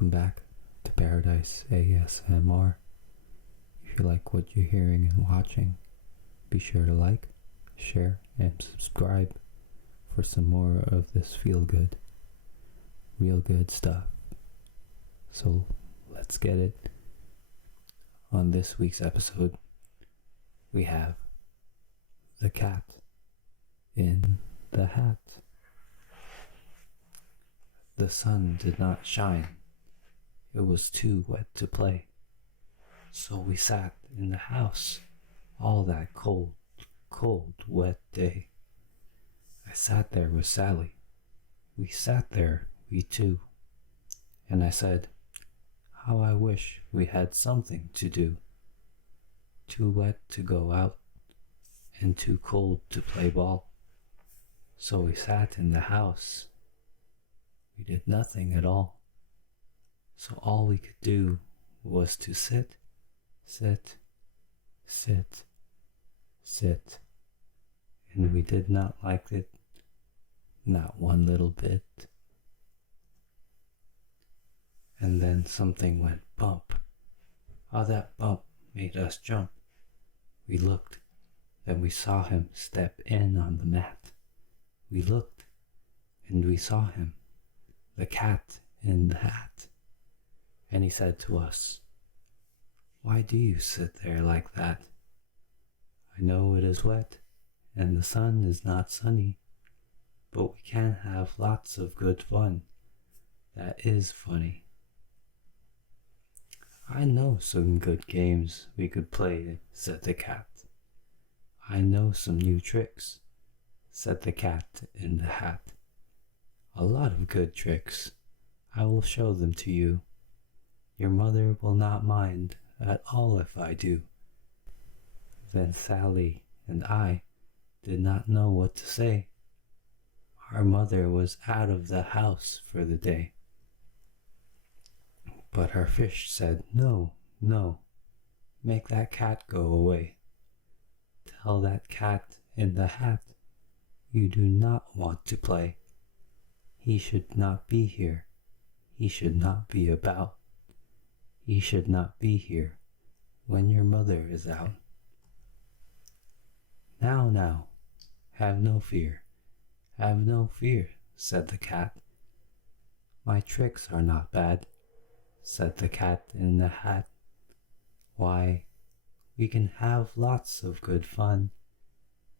Welcome back to Paradise ASMR. If you like what you're hearing and watching, be sure to like, share, and subscribe for some more of this feel-good, real good stuff. So let's get it. On this week's episode, we have the cat in the hat. The sun did not shine. It was too wet to play. So we sat in the house all that cold, wet day. I sat there with Sally. We sat there, we two. And I said, how I wish we had something to do. Too wet to go out and too cold to play ball. So we sat in the house. We did nothing at all. So all we could do was to sit. And we did not like it, not one little bit. And then something went bump. How that bump made us jump. We looked, then we saw him step in on the mat. We looked, and we saw him, the cat in the hat. And he said to us, why do you sit there like that? I know it is wet, and the sun is not sunny, but we can have lots of good fun. That is funny. I know some good games we could play, said the cat. I know some new tricks, said the cat in the hat. A lot of good tricks. I will show them to you. Your mother will not mind at all if I do. Then Sally and I did not know what to say. Our mother was out of the house for the day. But our fish said, no, make that cat go away. Tell that cat in the hat you do not want to play. He should not be here. He should not be about. He should not be here when your mother is out. Now, have no fear, said the cat. My tricks are not bad, said the cat in the hat. Why, we can have lots of good fun,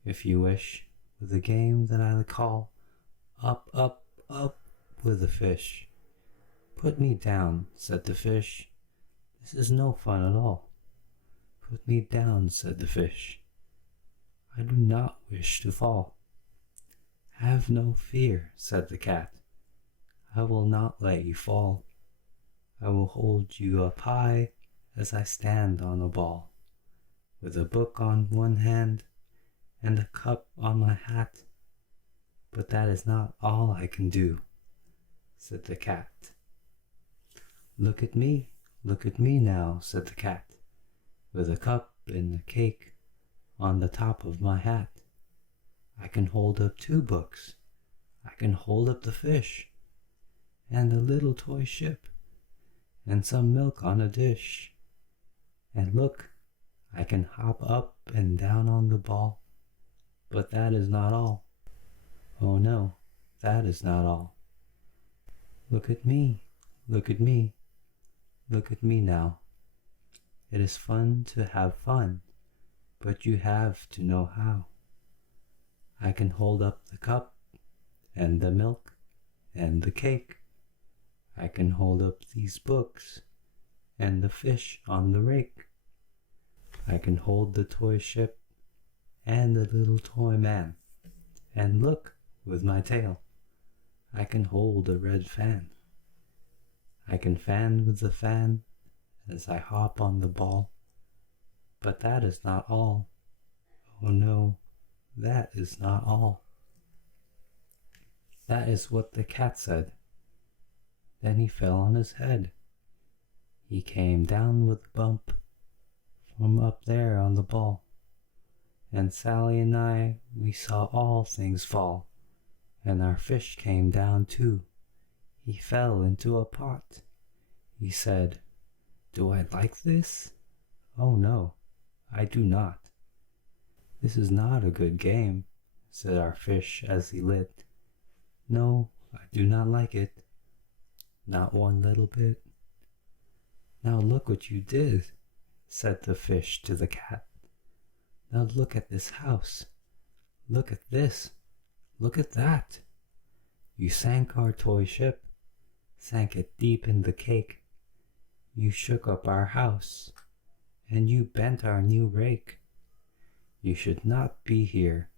if you wish, with a game that I call Up with a fish. Put me down, said the fish. This is no fun at all. Put me down, said the fish. I do not wish to fall. Have no fear, said the cat. I will not let you fall. I will hold you up high as I stand on a ball, with a book on one hand and a cup on my hat. But that is not all I can do, said the cat. Look at me now, said the cat, with a cup and a cake on the top of my hat. I can hold up 2 books. I can hold up the fish, and a little toy ship, and some milk on a dish. And look, I can hop up and down on the ball. But that is not all. Oh no, that is not all. Look at me now. It is fun to have fun, but you have to know how. I can hold up the cup, and the milk, and the cake. I can hold up these books, and the fish on the rake. I can hold the toy ship, and the little toy man. And look, with my tail, I can hold a red fan. I can fan with the fan as I hop on the ball. But that is not all. Oh no, that is not all. That is what the cat said. Then he fell on his head. He came down with a bump from up there on the ball. And Sally and I, we saw all things fall. And our fish came down too. He fell into a pot. He said, "Do I like this? Oh no, I do not. This is not a good game," said our fish as he lit. "No, I do not like it. Not one little bit." "Now look what you did," said the fish to the cat. "Now look at this house. Look at this. Look at that. You sank our toy ship, sank it deep in the cake. You shook up our house, and you bent our new rake. You should not be here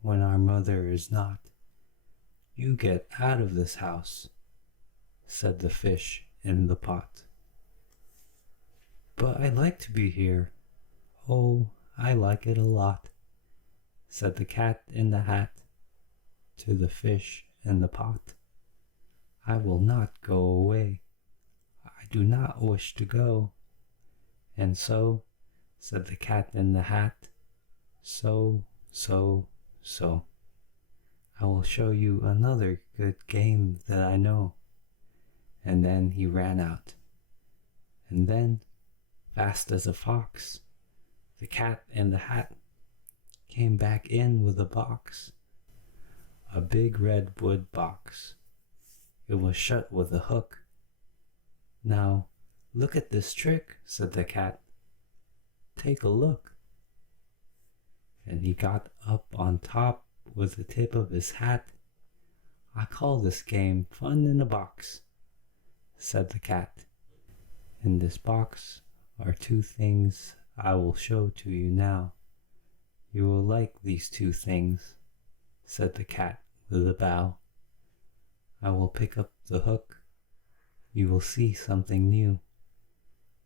when our mother is not. You get out of this house," said the fish in the pot. "But I like to be here. Oh, I like it a lot," said the cat in the hat to the fish in the pot. "I will not go away. I do not wish to go." And so, said the cat in the hat, so, I will show you another good game that I know. And then he ran out. And then, fast as a fox, the cat in the hat came back in with a box. A big red wood box. It was shut with a hook. "Now, look at this trick," said the cat. "Take a look." And he got up on top with the tip of his hat. "I call this game Fun in a Box," said the cat. "In this box are two things I will show to you now. You will like these two things," said the cat with a bow. "I will pick up the hook. You will see something new.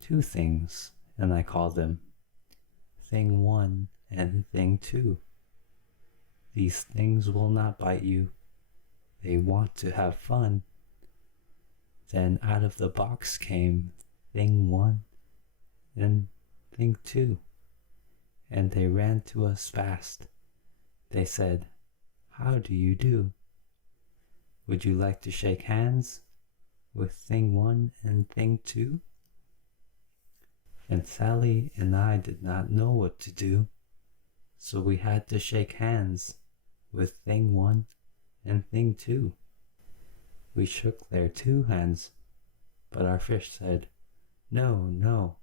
Two things, and I call them Thing 1 and Thing 2. These things will not bite you. They want to have fun." Then out of the box came Thing 1 and Thing 2, and they ran to us fast. They said, "How do you do? Would you like to shake hands with Thing 1 and Thing 2? And Sally and I did not know what to do, so we had to shake hands with Thing 1 and Thing 2. We shook their two hands, but our fish said, "No, no,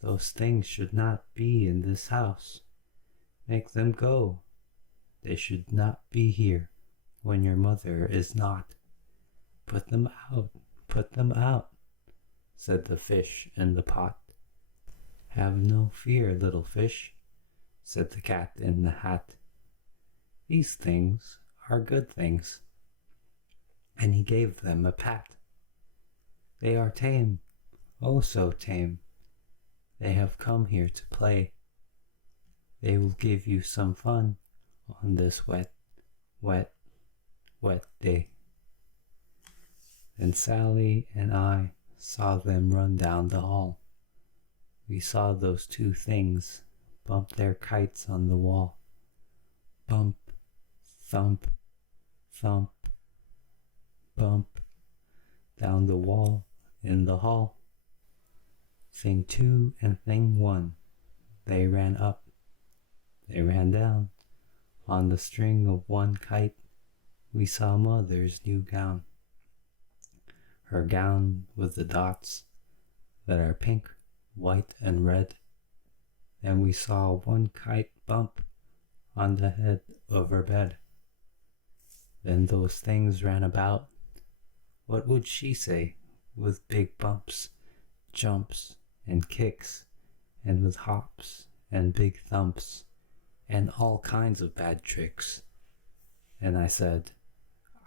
those things should not be in this house. Make them go. They should not be here when your mother is not. Put them out," said the fish in the pot. "Have no fear, little fish," said the cat in the hat. "These things are good things." And he gave them a pat. "They are tame, oh so tame. They have come here to play. They will give you some fun on this wet, wet, wet day." And Sally and I saw them run down the hall. We saw those two things bump their kites on the wall. Bump, thump, thump, bump, down the wall in the hall. Thing 2 and Thing 1, they ran up, they ran down. On the string of one kite, we saw Mother's new gown. Her gown with the dots that are pink, white, and red. And we saw one kite bump on the head of her bed. Then those things ran about. What would she say, with big bumps, jumps, and kicks, and with hops and big thumps, and all kinds of bad tricks? And I said,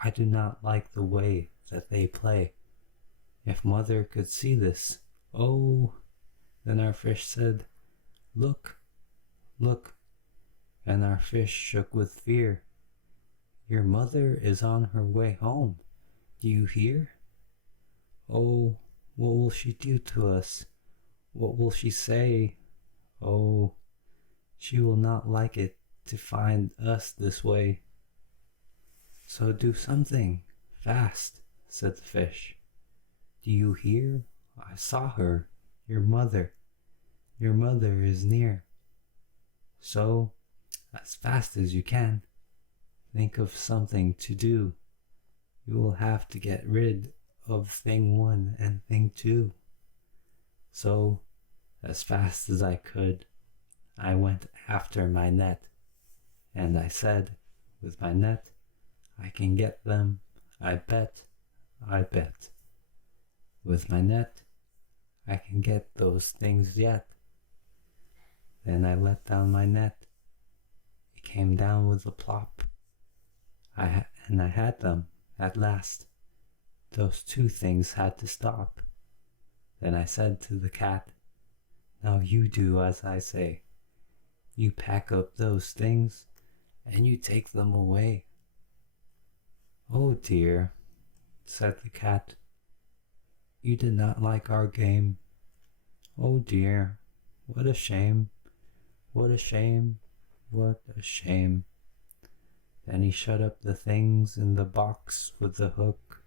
"I do not like the way that they play. If Mother could see this, oh." Then our fish said, "Look, look," and our fish shook with fear. "Your mother is on her way home. Do you hear? Oh, what will she do to us? What will she say? Oh, she will not like it to find us this way." "So do something, fast," said the fish. "Do you hear? saw her. Your mother. Your mother is near. So, as fast as you can, think of something to do. You will have to get rid of thing 1 and thing 2. So, as fast as I could, I went after my net, and I said, with my net, I can get them, I bet, I bet. With my net, I can get those things yet. Then I let down my net. It came down with a plop. And I had them, at last. Those 2 things had to stop. Then I said to the cat, now you do as I say. You pack up those things, and you take them away. Oh dear, said the cat. You did not like our game. Oh dear, what a shame, what a shame, what a shame. Then he shut up the things in the box with the hook,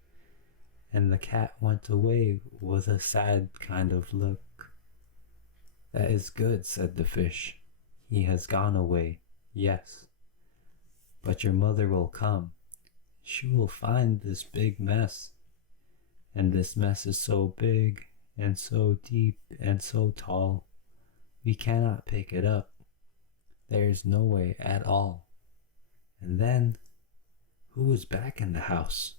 and the cat went away with a sad kind of look. That is good, said the fish. He has gone away, yes. But your mother will come. She will find this big mess. And this mess is so big, and so deep, and so tall, we cannot pick it up. There is no way at all. And then, who was back in the house?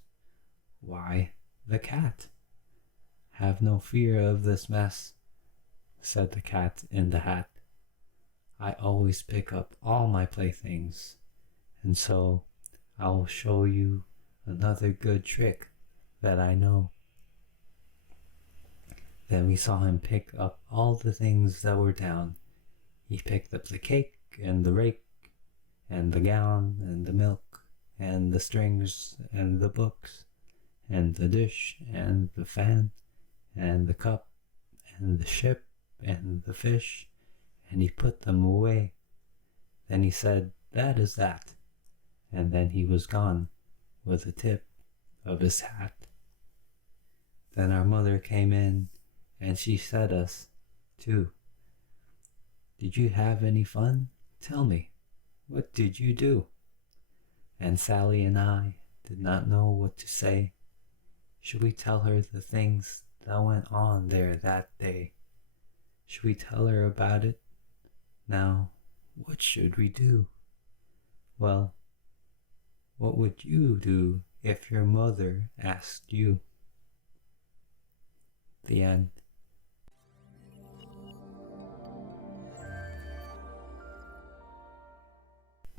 Why, the cat. Have no fear of this mess, said the cat in the hat. I always pick up all my playthings, and so I will show you another good trick that I know. Then we saw him pick up all the things that were down. He picked up the cake and the rake and the gown and the milk and the strings and the books and the dish and the fan and the cup and the ship and the fish, and he put them away. Then he said, that is that, and then he was gone with the tip of his hat. Then our mother came in, and she said us, too. Did you have any fun? Tell me, what did you do? And Sally and I did not know what to say. Should we tell her the things that went on there that day? Should we tell her about it? Now, what should we do? Well, what would you do if your mother asked you? The end.